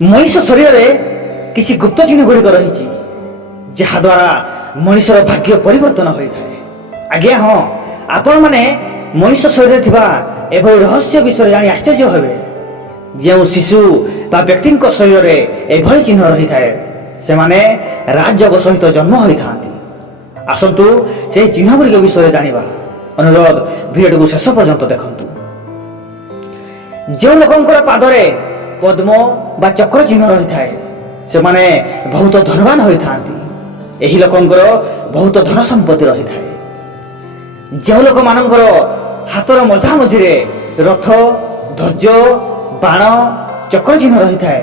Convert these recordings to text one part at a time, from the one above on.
ମଣିଷ ଶରୀରରେ କିଛି ଗୁପ୍ତ ଚିହ୍ନ ଗୁଡ଼ିକ ରହିଛି ଯାହାଦ୍ୱାରା ମଣିଷର ଭାଗ୍ୟ ପରିବର୍ତ୍ତନ ହୋଇଥାଏ। ଆଜ୍ଞା ହଁ, ଆପଣମାନେ ମଣିଷ ଶରୀରରେ ଥିବା ଏଭଳି ରହସ୍ୟ ବିଷୟରେ ଜାଣି ଆଶ୍ଚର୍ଯ୍ୟ ହେବେ। ଯେଉଁ ଶିଶୁ ବା ବ୍ୟକ୍ତିଙ୍କ ଶରୀରରେ ଏଭଳି ଚିହ୍ନ ରହିଥାଏ ସେମାନେ ରାଜଯୋଗ ସହିତ ଜନ୍ମ ହୋଇଥାନ୍ତି। ଆସନ୍ତୁ ସେହି ଚିହ୍ନ ଗୁଡ଼ିକ ବିଷୟରେ ଜାଣିବା। ଅନୁରୋଧ, ଭିଡ଼ିଓଟିକୁ ଶେଷ ପର୍ଯ୍ୟନ୍ତ ଦେଖନ୍ତୁ। ଯେଉଁ ଲୋକଙ୍କର ପାଦରେ ପଦ୍ମ ବା ଚକ୍ର ଚିହ୍ନ ରହିଥାଏ ସେମାନେ ବହୁତ ଧନବାନ ହୋଇଥାନ୍ତି। ଏହି ଲୋକଙ୍କର ବହୁତ ଧନ ସମ୍ପତ୍ତି ରହିଥାଏ। ଯେଉଁ ଲୋକମାନଙ୍କର ହାତର ମଝାମଝିରେ ରଥ, ଧ୍ୱଜ, ବାଣ, ଚକ୍ର ଚିହ୍ନ ରହିଥାଏ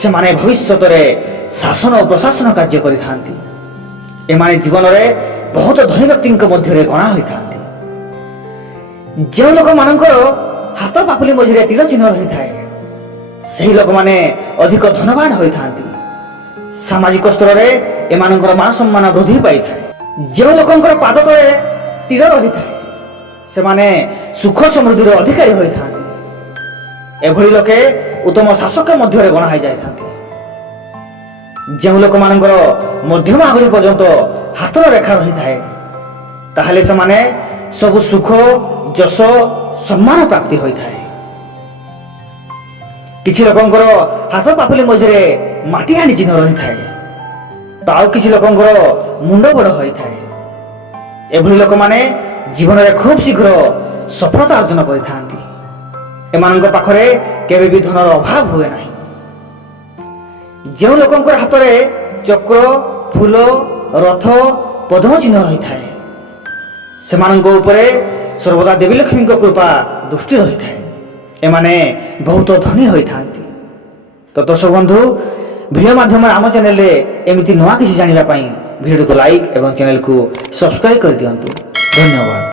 ସେମାନେ ଭବିଷ୍ୟତରେ ଶାସନ ଓ ପ୍ରଶାସନ କାର୍ଯ୍ୟ କରିଥାନ୍ତି। ଏମାନେ ଜୀବନରେ ବହୁତ ଧନୀ ବ୍ୟକ୍ତିଙ୍କ ମଧ୍ୟରେ ଗଣା ହୋଇଥାନ୍ତି। ଯେଉଁ ଲୋକମାନଙ୍କର ହାତ ପାପୁଲି ମଝିରେ ତୀର ଚିହ୍ନ ରହିଥାଏ ସେହି ଲୋକମାନେ ଅଧିକ ଧନବାନ ହୋଇଥାନ୍ତି। ସାମାଜିକ ସ୍ତରରେ ଏମାନଙ୍କର ମାନ ସମ୍ମାନ ବୃଦ୍ଧି ପାଇଥାଏ। ଯେଉଁ ଲୋକଙ୍କର ପାଦ ତଳେ ତୀର ରହିଥାଏ ସେମାନେ ସୁଖ ସମୃଦ୍ଧିର ଅଧିକାରୀ ହୋଇଥାନ୍ତି। ଏଭଳି ଲୋକେ ଉତ୍ତମ ଶାସକ ମଧ୍ୟରେ ଗଣା ହୋଇଯାଇଥାନ୍ତି। ଯେଉଁ ଲୋକମାନଙ୍କର ମଧ୍ୟମ ଆଙ୍ଗୁଳି ପର୍ଯ୍ୟନ୍ତ ହାତର ରେଖା ରହିଥାଏ ତାହେଲେ ସେମାନେ ସବୁ ସୁଖ, ଯଶ, ସମ୍ମାନ ପ୍ରାପ୍ତି ହୋଇଥାଏ। କିଛି ଲୋକଙ୍କର ହାତ ପାପୁଲି ମଝିରେ ମାଟିହାଣ୍ଡି ଚିହ୍ନ ରହିଥାଏ ତ ଆଉ କିଛି ଲୋକଙ୍କର ମୁଣ୍ଡ ବଡ଼ ହୋଇଥାଏ। ଏଭଳି ଲୋକମାନେ ଜୀବନରେ ଖୁବ୍ ଶୀଘ୍ର ସଫଳତା ଅର୍ଜନ କରିଥାନ୍ତି। ଏମାନଙ୍କ ପାଖରେ କେବେ ବି ଧନର ଅଭାବ ହୁଏ ନାହିଁ। ଯେଉଁ ଲୋକଙ୍କର ହାତରେ ଚକ୍ର, ଫୁଲ, ରଥ, ପଦ୍ମ ଚିହ୍ନ ରହିଥାଏ ସେମାନଙ୍କ ଉପରେ ସର୍ବଦା ଦେବୀ ଲକ୍ଷ୍ମୀଙ୍କ କୃପା ଦୃଷ୍ଟି ରହିଥାଏ। ଏମାନେ ବହୁତ ଧନୀ ହୋଇଥାନ୍ତି। ତ ଦର୍ଶକ ବନ୍ଧୁ, ଭିଡ଼ିଓ ମାଧ୍ୟମରେ ଆମ ଚ୍ୟାନେଲରେ ଏମିତି ନୂଆ କିଛି ଜାଣିବା ପାଇଁ ଭିଡ଼ିଓକୁ ଲାଇକ୍ ଏବଂ ଚ୍ୟାନେଲକୁ ସବସ୍କ୍ରାଇବ୍ କରିଦିଅନ୍ତୁ। ଧନ୍ୟବାଦ।